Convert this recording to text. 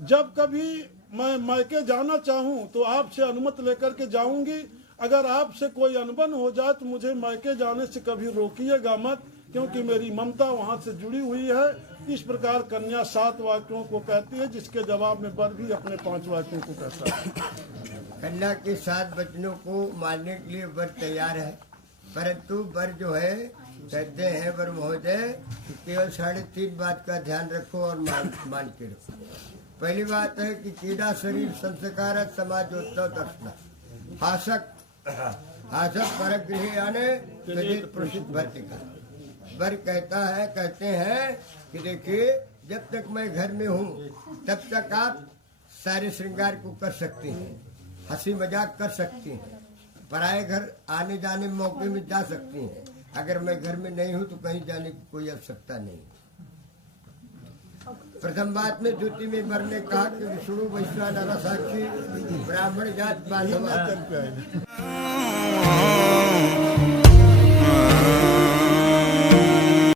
जब कभी मैं मायके जाना चाहूं तो आपसे अनुमति लेकर के जाऊंगी। अगर आपसे कोई अनबन हो जाए तो मुझे मायके जाने से कभी रोकिएगा मत, क्योंकि मेरी ममता वहां से जुड़ी हुई है। इस प्रकार कन्या 7 वाक्यों को कहती है, जिसके जवाब में वर भी अपने 5 वाक्यों को कहता है। कन्या के 7 वचनों को मानने के लिए वर तैयार है, परंतु वर जो है कहते हैं वर महोदय केवल 3.5 बात का ध्यान रखो और मान के रखो। पहली बात है कि कीड़ा शरीर संस्कार समाजोत्सव दर्शन हासक परगृह आने प्रसिद्ध भर्तिका। वर कहते हैं कि देखिए जब तक मैं घर में हूँ तब तक आप सारे श्रृंगार को कर सकते हैं, हंसी मजाक कर सकती हैं, पराए घर आने जाने में मौके में जा सकती हैं। अगर मैं घर में नहीं हूँ तो कहीं जाने की कोई आवश्यकता नहीं। प्रथम बात में द्वितीय में वर ने कहा कि विष्णु वैश्वानर साक्षी ब्राह्मण जात बांधव